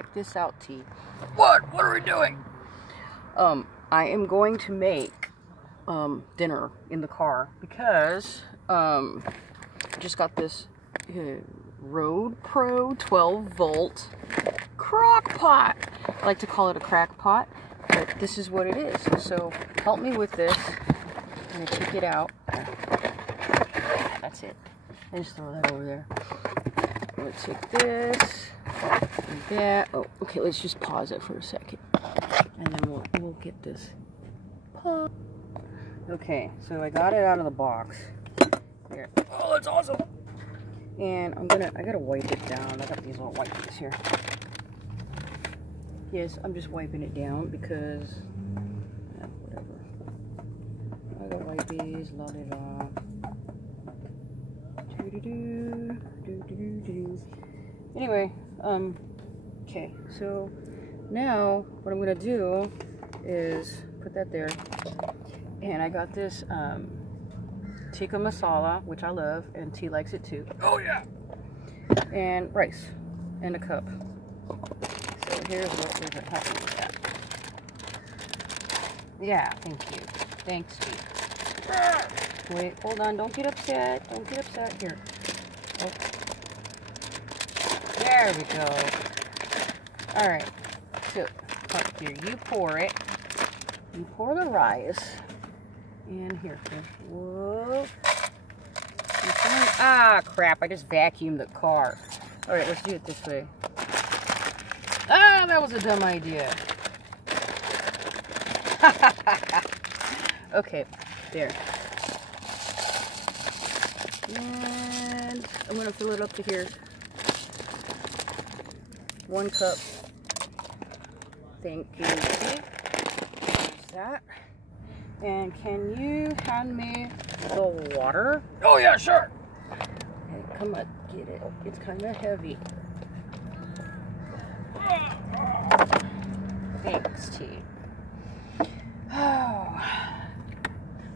check this out, T. What are we doing? I am going to make dinner in the car because I just got this Road Pro 12-volt crock pot. I like to call it a crack pot, but this is what it is. So help me with this. I'm gonna take it out. That's it. And just throw that over there. I'm gonna take this and that. Oh, okay. Let's just pause it for a second, and then we'll get this. Pause. Okay, so I got it out of the box. Here. Oh, that's awesome. And I gotta wipe it down. I got these little wipes here. Yes, I'm just wiping it down because whatever. I gotta wipe these, la da da. Anyway, okay, so now what I'm gonna do is put that there. And I got this tikka masala, which I love, and T likes it too. Oh yeah! And rice, and a cup. So here's what we're gonna help me with that. Yeah, thank you. Thanks, T. Wait, hold on, don't get upset. Don't get upset. Here. Oh. There we go. Alright, so here, you pour it. You pour the rice. And here. Whoa. Ah, crap. I just vacuumed the car. Alright, let's do it this way. Ah, that was a dumb idea. Okay, there. And I'm going to fill it up to here. 1 cup. Thank you. There's that. And can you hand me the water? Oh yeah, sure. Okay, come on, get it. It's kind of heavy. Thanks, T. Oh,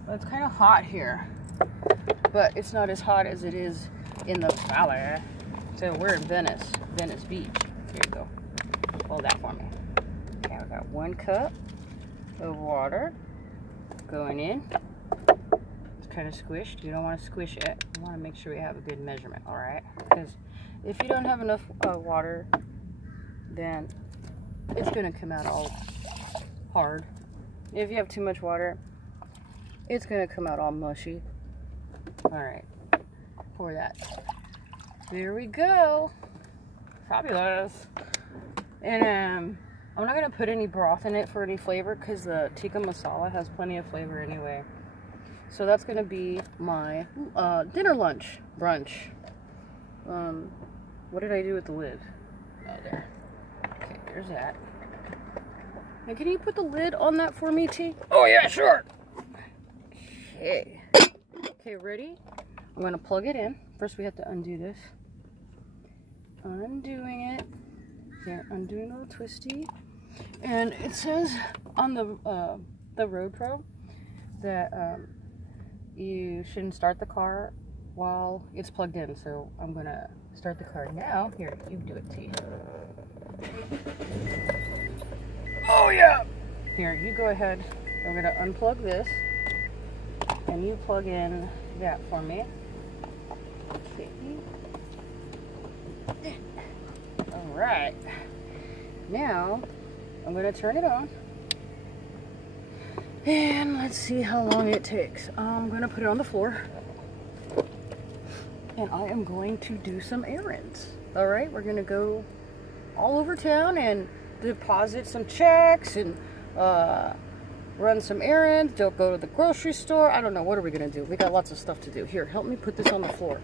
well, it's kind of hot here, but it's not as hot as it is in the valley. So we're in Venice Beach. Here you go. Hold that for me. Okay, I got 1 cup of water. Going in. It's kind of squished. You don't want to squish it. You want to make sure we have a good measurement, alright? Because if you don't have enough water, then it's going to come out all hard. If you have too much water, it's going to come out all mushy. Alright. Pour that. There we go. Fabulous. And I'm not going to put any broth in it for any flavor because the tikka masala has plenty of flavor anyway. So that's going to be my dinner brunch. What did I do with the lid? Oh, there. Okay, there's that. Now, can you put the lid on that for me, T? Oh, yeah, sure. Okay. Okay, ready? I'm going to plug it in. First, we have to undo this. Undoing it. There, undoing a little twisty. And it says on the Road Pro that you shouldn't start the car while it's plugged in. So I'm gonna start the car now. Here, you do it, T. Oh yeah. Here, you go ahead. I'm gonna unplug this, and you plug in that for me. Okay. All right. Now, I'm going to turn it on. And let's see how long it takes. I'm going to put it on the floor. And I am going to do some errands. Alright, we're going to go all over town and deposit some checks and run some errands. Don't go to the grocery store. I don't know. What are we going to do? We got lots of stuff to do. Here, help me put this on the floor.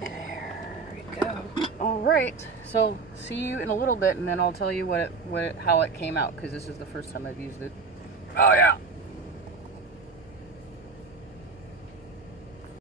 There we go. Alright, so see you in a little bit, and then I'll tell you how it came out, because this is the first time I've used it. Oh yeah!